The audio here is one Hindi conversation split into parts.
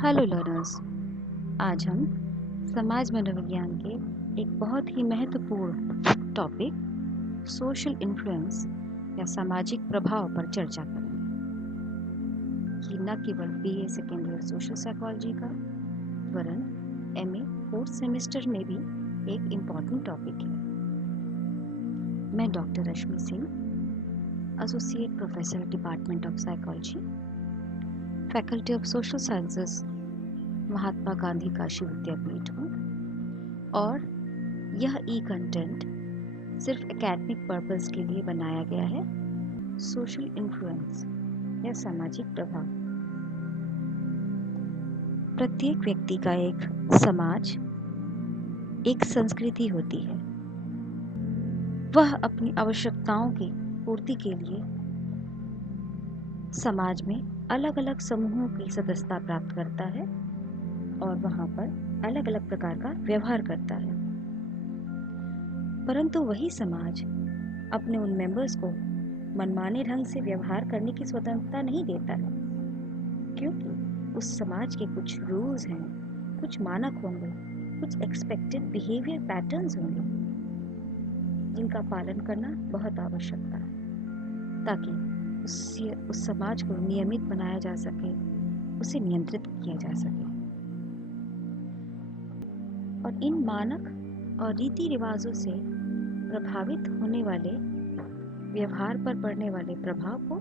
Hello learners. आज हम समाज मनोविज्ञान के एक बहुत ही महत्वपूर्ण टॉपिक सोशल इन्फ्लुएंस या सामाजिक प्रभाव पर चर्चा करेंगे। कि न केवल BA second year social psychology का वरन एमए फोर्थ सेमेस्टर में भी एक इम्पॉर्टेंट टॉपिक है। मैं doctor Rashmi Singh, associate professor department of psychology, faculty of social sciences, Mahatma Gandhi Kashi Vidyapeeth हूँ और यह ई कंटेंट सिर्फ एकेडमिक पर्पस के लिए बनाया गया है। सोशल इन्फ्लुएंस या सामाजिक प्रभाव। प्रत्येक व्यक्ति का एक समाज, एक संस्कृति होती है। वह अपनी आवश्यकताओं की पूर्ति के लिए समाज में अलग अलग समूहों की सदस्यता प्राप्त करता है और वहाँ पर अलग अलग प्रकार का व्यवहार करता है। परंतु वही समाज अपने उन मेंबर्स को मनमाने ढंग से व्यवहार करने की स्वतंत्रता नहीं देता है, क्योंकि उस समाज के कुछ रूल्स हैं, कुछ मानक होंगे, कुछ एक्सपेक्टेड बिहेवियर पैटर्न्स होंगे जिनका पालन करना बहुत आवश्यकता है ताकि उस समाज को नियमित बनाया जा सके, उसे नियंत्रित किया जा सके। और इन मानक और रीति रिवाजों से प्रभावित होने वाले व्यवहार पर पड़ने वाले प्रभाव को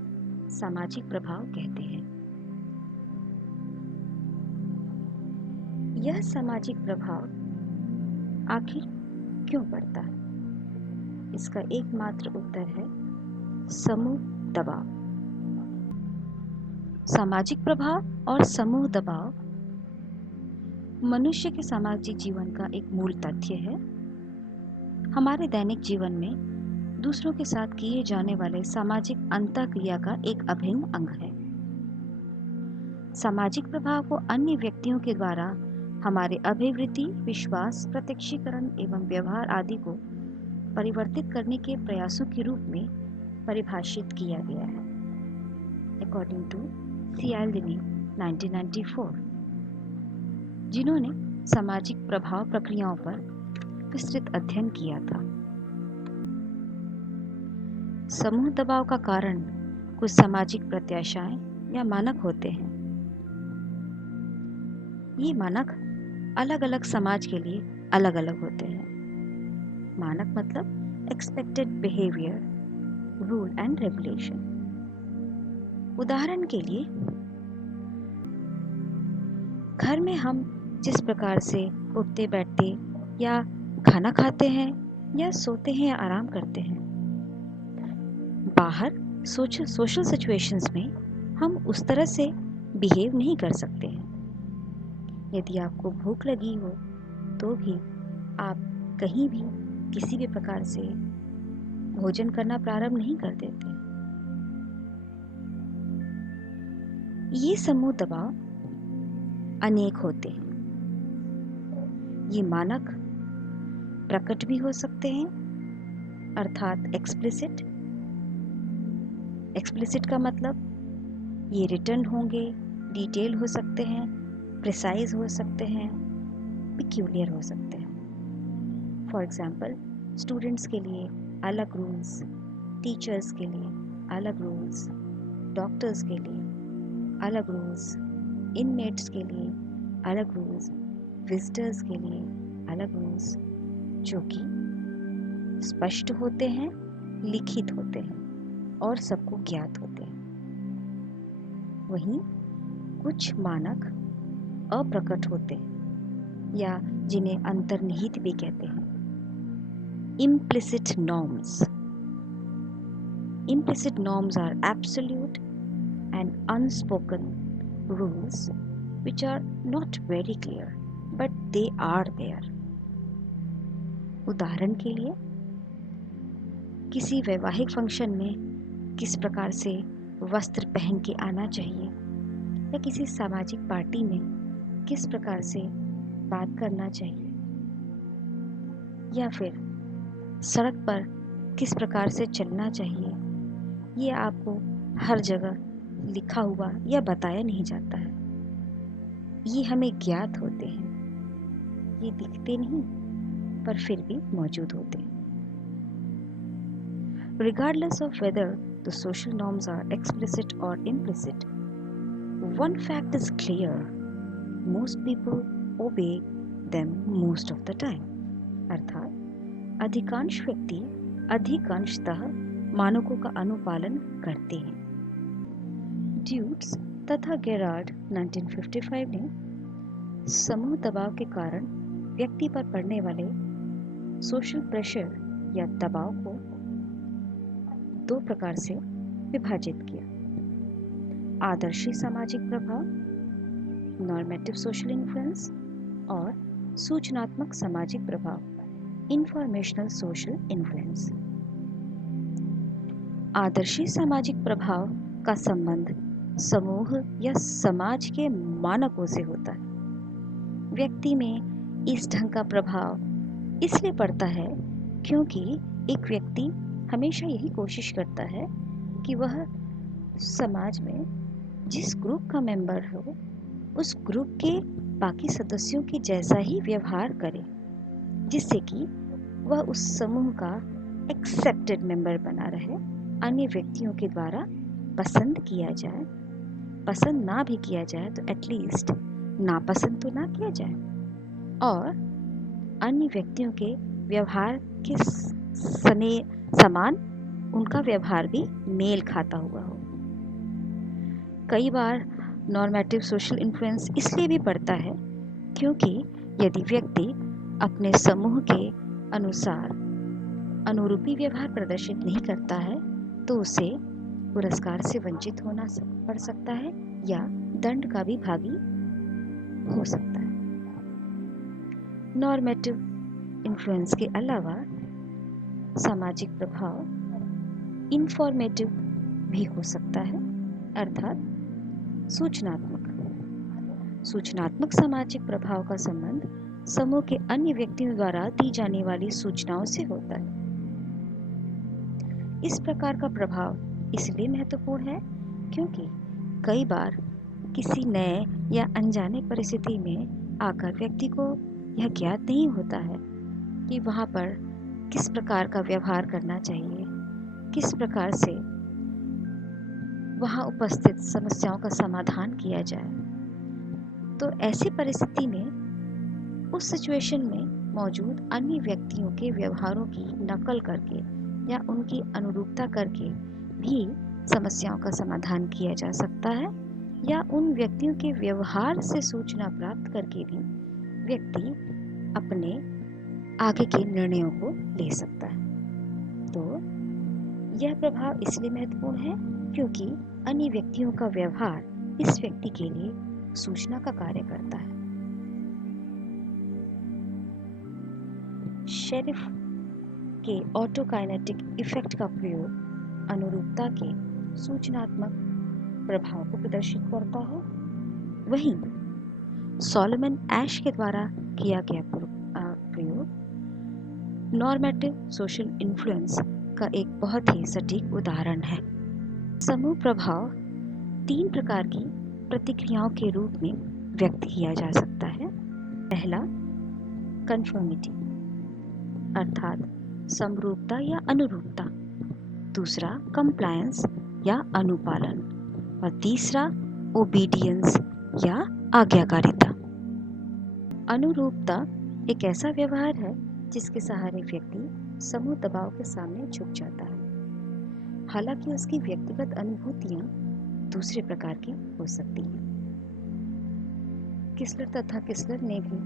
सामाजिक प्रभाव कहते हैं। यह सामाजिक प्रभाव आखिर क्यों पड़ता है? इसका एकमात्र उत्तर है समूह दबाव। सामाजिक प्रभाव और समूह दबाव मनुष्य के सामाजिक जीवन का एक मूल तथ्य है। हमारे दैनिक जीवन में दूसरों के साथ किए जाने वाले सामाजिक अंतःक्रिया का एक अभिन्न अंग है। सामाजिक प्रभाव को अन्य व्यक्तियों के द्वारा हमारे अभिवृत्ति, विश्वास, प्रत्यक्षीकरण एवं व्यवहार आदि को परिवर्तित करने के प्रयासों के रूप में परिभाषित किया गया है। अकॉर्डिंग टू सियाल्दिनी 1994, जिन्होंने सामाजिक प्रभाव प्रक्रियाओं पर विस्तृत अध्ययन किया था। समूह दबाव का कारण कुछ सामाजिक प्रत्याशाएं या मानक होते हैं। ये मानक अलग अलग समाज के लिए अलग अलग होते हैं। मानक मतलब expected behaviour, rule and regulation. उदाहरण के लिए, घर में हम जिस प्रकार से उठते बैठते या खाना खाते हैं या सोते हैं या आराम करते हैं, बाहर सोशल सिचुएशंस में हम उस तरह से बिहेव नहीं कर सकते हैं। यदि आपको भूख लगी हो तो भी आप कहीं भी किसी भी प्रकार से भोजन करना प्रारंभ नहीं कर देते। ये समूह दबाव अनेक होते हैं। ये मानक प्रकट भी हो सकते हैं, अर्थात एक्सप्लिसिट। एक्सप्लिसिट का मतलब ये रिटर्न होंगे, डिटेल हो सकते हैं, प्रिसाइज हो सकते हैं, पिक्यूलियर हो सकते हैं। फॉर एग्जाम्पल, स्टूडेंट्स के लिए अलग रूल्स, टीचर्स के लिए अलग रूल्स, डॉक्टर्स के लिए अलग रूल्स, इनमेट्स के लिए अलग रूल्स, विजिटर्स के लिए अलग रूल्स, जो कि स्पष्ट होते हैं, लिखित होते हैं और सबको ज्ञात होते हैं। वहीं कुछ मानक अप्रकट होते हैं या जिन्हें अंतर्निहित भी कहते हैं, implicit norms. Implicit norms are absolute and unspoken rules which are not very clear, but they are there. उदाहरण के लिए, किसी वैवाहिक फंक्शन में किस प्रकार से वस्त्र पहन के आना चाहिए या किसी सामाजिक पार्टी में किस प्रकार से बात करना चाहिए या फिर सड़क पर किस प्रकार से चलना चाहिए, ये आपको हर जगह लिखा हुआ या बताया नहीं जाता है। ये हमें ज्ञात होते हैं, ये दिखते नहीं पर फिर भी मौजूद होते हैं। Regardless of whether the social norms are explicit or implicit, one fact is clear: most people obey them most of the time. अर्थात अधिकांश व्यक्ति अधिकांशतः मानकों का अनुपालन करते हैं। ड्यूट्स तथा गेरार्ड 1955 ने समूह दबाव के कारण व्यक्ति पर पड़ने वाले सोशल प्रेशर या दबाव को दो प्रकार से विभाजित किया: आदर्शी सामाजिक प्रभाव, नॉर्मेटिव सोशल इन्फ्लुएंस, और सूचनात्मक सामाजिक प्रभाव, इंफॉर्मेशनल सोशल इन्फ्लुएंस। आदर्शी सामाजिक प्रभाव का संबंध समूह या समाज के मानकों से होता है। व्यक्ति में इस ढंग का प्रभाव इसलिए पड़ता है क्योंकि एक व्यक्ति हमेशा यही कोशिश करता है कि वह समाज में जिस ग्रुप का मेंबर हो उस ग्रुप के बाकी सदस्यों के जैसा ही व्यवहार करे, जिससे कि वह उस समूह का एक्सेप्टेड मेंबर बना रहे, अन्य व्यक्तियों के द्वारा पसंद किया जाए। पसंद ना भी किया जाए तो एटलीस्ट नापसंद तो ना किया जाए, और अन्य व्यक्तियों के व्यवहार के समान उनका व्यवहार भी मेल खाता हुआ हो। कई बार नॉर्मेटिव सोशल इन्फ्लुएंस इसलिए भी पड़ता है क्योंकि यदि व्यक्ति अपने समूह के अनुसार अनुरूपी व्यवहार प्रदर्शित नहीं करता है तो उसे पुरस्कार से वंचित होना पड़ सकता है या दंड का भी भागी हो सकता है। नॉर्मेटिव इन्फ्लुएंस के अलावा सामाजिक प्रभाव इंफॉर्मेटिव भी हो सकता है, अर्थात सूचनात्मक सामाजिक प्रभाव का संबंध समूह के अन्य व्यक्तियों द्वारा दी जाने वाली सूचनाओं से होता है। इस प्रकार का प्रभाव इसलिए महत्वपूर्ण है क्योंकि कई बार किसी नए या अनजाने परिस्थिति में आकर व्यक्ति को यह ज्ञात नहीं होता है कि वहाँ पर किस प्रकार का व्यवहार करना चाहिए, किस प्रकार से वहाँ उपस्थित समस्याओं का समाधान किया जाए। तो ऐसी परिस्थिति में उस सिचुएशन में मौजूद अन्य व्यक्तियों के व्यवहारों की नकल करके या उनकी अनुरूपता करके भी समस्याओं का समाधान किया जा सकता है, या उन व्यक्तियों के व्यवहार से सूचना प्राप्त करके भी व्यक्ति अपने आगे के निर्णयों को ले सकता है। तो यह प्रभाव इसलिए महत्वपूर्ण है क्योंकि अन्य व्यक्तियों का व्यवहार इस व्यक्ति के लिए सूचना का कार्य करता है। शेरिफ के ऑटोकाइनेटिक इफेक्ट का प्रयोग अनुरूपता के सूचनात्मक प्रभाव को प्रदर्शित करता है। वहीं सोलोमन एश के द्वारा किया गया प्रयोग नॉर्मेटिव सोशल इन्फ्लुएंस का एक बहुत ही सटीक उदाहरण है। समूह प्रभाव 3 प्रकार की प्रतिक्रियाओं के रूप में व्यक्त किया जा सकता है। पहला, कन्फर्मिटी अर्थात समरूपता या अनुरूपता। दूसरा, कंप्लायंस या अनुपालन, और तीसरा, ओबीडियंस या आज्ञाकारिता। अनुरूपता एक ऐसा व्यवहार है जिसके सहारे व्यक्ति समूह दबाव के सामने झुक जाता है, हालांकि उसकी व्यक्तिगत अनुभूतियां दूसरे प्रकार की हो सकती हैं। किस्लर तथा किस्लर ने भी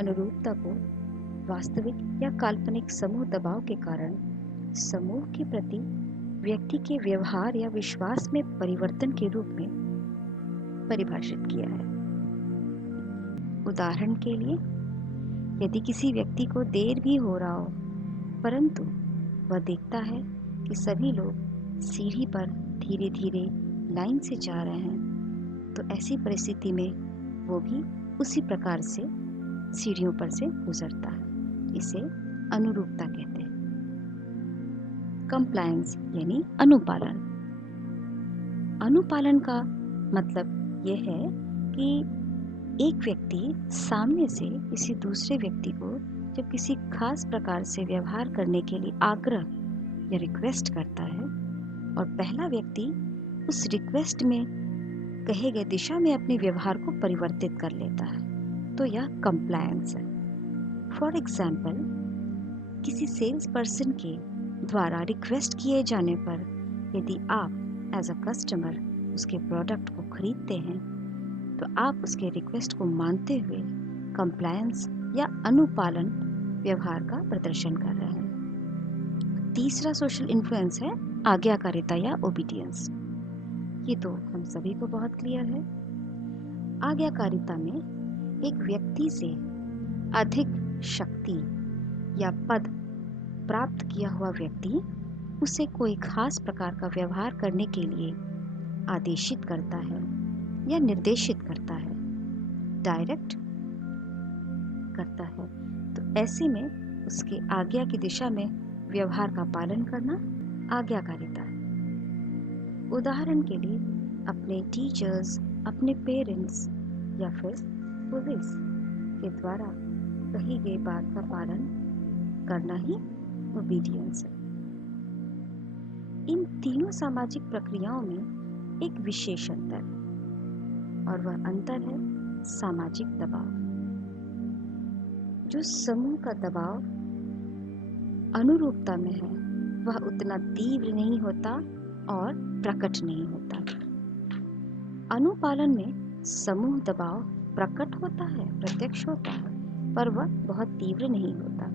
अनुरूपता को वास्तविक या काल्पनिक समूह दबाव के कारण समूह के प्रति व्यक्ति के व्यवहार या विश्वास में परिवर्तन के रूप में परिभाषित किया है। उदाहरण के लिए, यदि किसी व्यक्ति को देर भी हो रहा हो परंतु वह देखता है कि सभी लोग सीढ़ी पर धीरे धीरे लाइन से जा रहे हैं, तो ऐसी परिस्थिति में वो भी उसी प्रकार से सीढ़ियों पर से गुजरता है। इसे अनुरूपता कहते हैं। कंप्लायंस यानी अनुपालन। अनुपालन का मतलब यह है कि एक व्यक्ति सामने से किसी दूसरे व्यक्ति को जब किसी खास प्रकार से व्यवहार करने के लिए आग्रह या रिक्वेस्ट करता है और पहला व्यक्ति उस रिक्वेस्ट में कहे गए दिशा में अपने व्यवहार को परिवर्तित कर लेता है, तो यह कंप्लायंस है। फॉर एग्जाम्पल, किसी सेल्स पर्सन के द्वारा रिक्वेस्ट किए जाने पर यदि आप एज अ कस्टमर उसके प्रोडक्ट को खरीदते हैं तो आप उसके रिक्वेस्ट को मानते हुए कंप्लायंस या अनुपालन व्यवहार का प्रदर्शन कर रहे हैं। तीसरा सोशल इन्फ्लुएंस है आज्ञाकारिता या ओबीडियंस। ये तो हम सभी को बहुत क्लियर है। आज्ञाकारिता में एक व्यक्ति से अधिक शक्ति या पद प्राप्त किया हुआ व्यक्ति उसे कोई खास प्रकार का व्यवहार करने के लिए आदेशित करता है या निर्देशित करता है, डायरेक्ट करता है। तो ऐसे में उसके आज्ञा की दिशा में व्यवहार का पालन करना आज्ञाकारिता है। उदाहरण के लिए अपने टीचर्स, अपने पेरेंट्स या फिर पुलिस के द्वारा कही गई बात का पालन करना ही ओबीडियंस है। इन तीनों सामाजिक प्रक्रियाओं में एक विशेष अंतर है और वह अंतर है सामाजिक दबाव। जो समूह का दबाव अनुरूपता में है वह उतना तीव्र नहीं होता और प्रकट नहीं होता। अनुपालन में समूह दबाव प्रकट होता है, प्रत्यक्ष होता है, पर वह बहुत तीव्र नहीं होता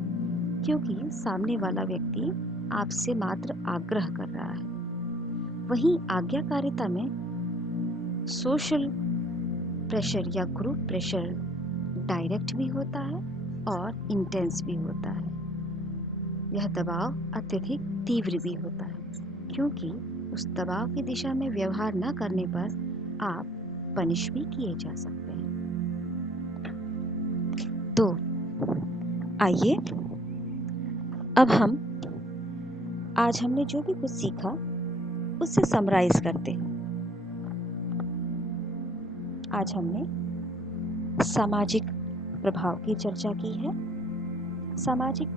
क्योंकि सामने वाला व्यक्ति आपसे मात्र आग्रह कर रहा है। वहीं आज्ञाकारिता में सोशल प्रेशर या ग्रुप प्रेशर डायरेक्ट भी होता है और इंटेंस भी होता है। यह दबाव अत्यधिक तीव्र भी होता है क्योंकि उस दबाव की दिशा में व्यवहार न करने पर आप पनिश भी किए जा सकते हैं। तो आइए अब आज हमने जो भी कुछ सीखा उससे समराइज करते हैं। आज हमने सामाजिक प्रभाव की चर्चा की है। सामाजिक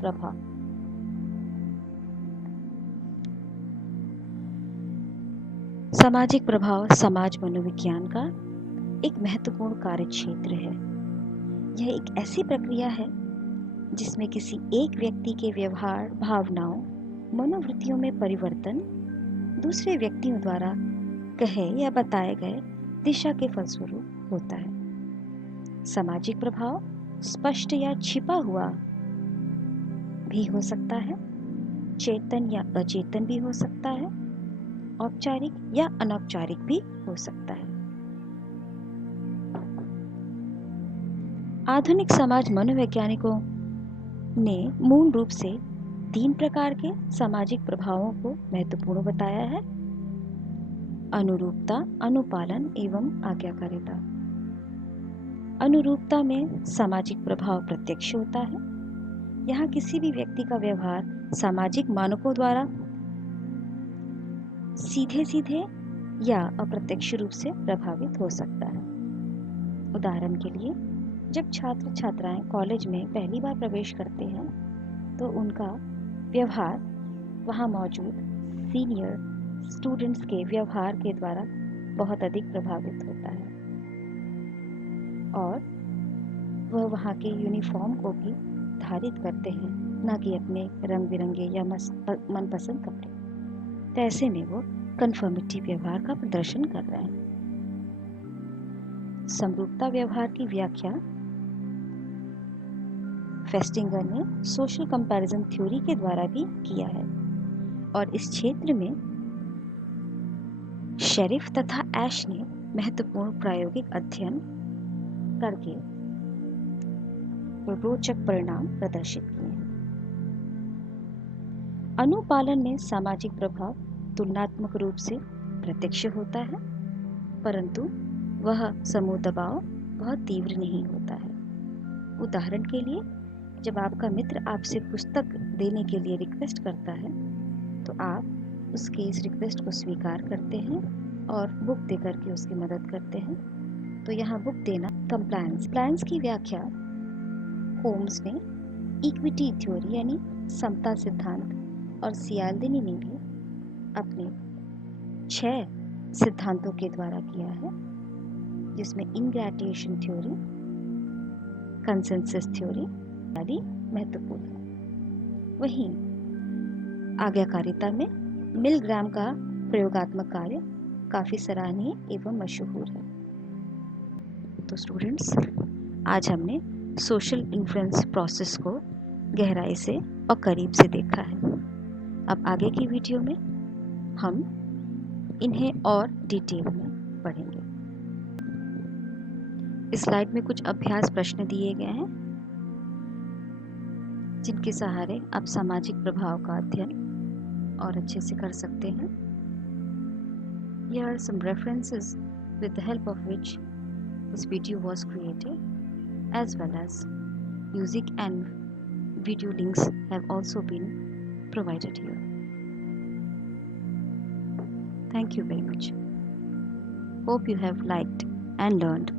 प्रभाव समाज मनोविज्ञान का एक महत्वपूर्ण कार्य क्षेत्र है। यह एक ऐसी प्रक्रिया है जिसमें किसी एक व्यक्ति के व्यवहार, भावनाओं, मनोवृत्तियों में परिवर्तन दूसरे व्यक्तियों द्वारा कहे या बताए गए दिशा के फलस्वरूप होता है। सामाजिक प्रभाव स्पष्ट या छिपा हुआ भी हो सकता है, चेतन या अचेतन भी हो सकता है, औपचारिक या अनौपचारिक भी हो सकता है। आधुनिक समाज मनोवैज्ञानिकों ने मूल रूप से 3 प्रकार के सामाजिक प्रभावों को महत्वपूर्ण बताया है: अनुरूपता, अनुपालन एवं आज्ञाकारिता। अनुरूपता में सामाजिक प्रभाव प्रत्यक्ष होता है। यहाँ किसी भी व्यक्ति का व्यवहार सामाजिक मानकों द्वारा सीधे सीधे या अप्रत्यक्ष रूप से प्रभावित हो सकता है। उदाहरण के लिए, जब छात्र छात्राएं कॉलेज में पहली बार प्रवेश करते हैं तो उनका व्यवहार वहाँ मौजूद सीनियर स्टूडेंट्स के व्यवहार के द्वारा बहुत अधिक प्रभावित होता है और वह वहाँ के यूनिफॉर्म को भी धारित करते हैं, न कि अपने रंग बिरंगे या मनपसंद कपड़े। तो ऐसे में वो कन्फर्मिटी व्यवहार का प्रदर्शन कर रहे हैं। समरूपता व्यवहार की व्याख्या फेस्टिंगर ने सोशल कंपैरिजन थ्योरी के द्वारा भी किया है और इस क्षेत्र में शेरिफ तथा ऐश ने महत्वपूर्ण प्रायोगिक अध्ययन करके रोचक परिणाम प्रदर्शित किए हैं। अनुपालन में सामाजिक प्रभाव तुलनात्मक रूप से प्रत्यक्ष होता है, परंतु वह समूह दबाव बहुत तीव्र नहीं होता है। उदाहरण के लिए, जब आपका मित्र आपसे पुस्तक देने के लिए रिक्वेस्ट करता है तो आप उसके इस रिक्वेस्ट को स्वीकार करते हैं और बुक देकर के उसकी मदद करते हैं। तो यहाँ बुक देना कंप्लायंस। कंप्लायंस की व्याख्या होम्स ने इक्विटी थ्योरी यानी समता सिद्धांत और सियाल्दिनी ने भी अपने 6 सिद्धांतों के द्वारा किया है, जिसमें इनग्रेटिएशन थ्योरी, कंसेंसस थ्योरी आदि महत्वपूर्ण है। वहीं आज्ञाकारिता में मिलग्राम का प्रयोगात्मक कार्य काफी सराहनीय एवं मशहूर है। तो स्टूडेंट्स, आज हमने सोशल इन्फ्लुएंस प्रोसेस को गहराई से और करीब से देखा है। अब आगे की वीडियो में हम इन्हें और डिटेल में पढ़ेंगे। इस स्लाइड में कुछ अभ्यास प्रश्न दिए गए हैं, जिनके सहारे आप सामाजिक प्रभाव का अध्ययन और अच्छे से कर सकते हैं। Here are some references with the help of which this video was created, as well as music and video links have also been provided here. Thank you very much. Hope you have liked and learned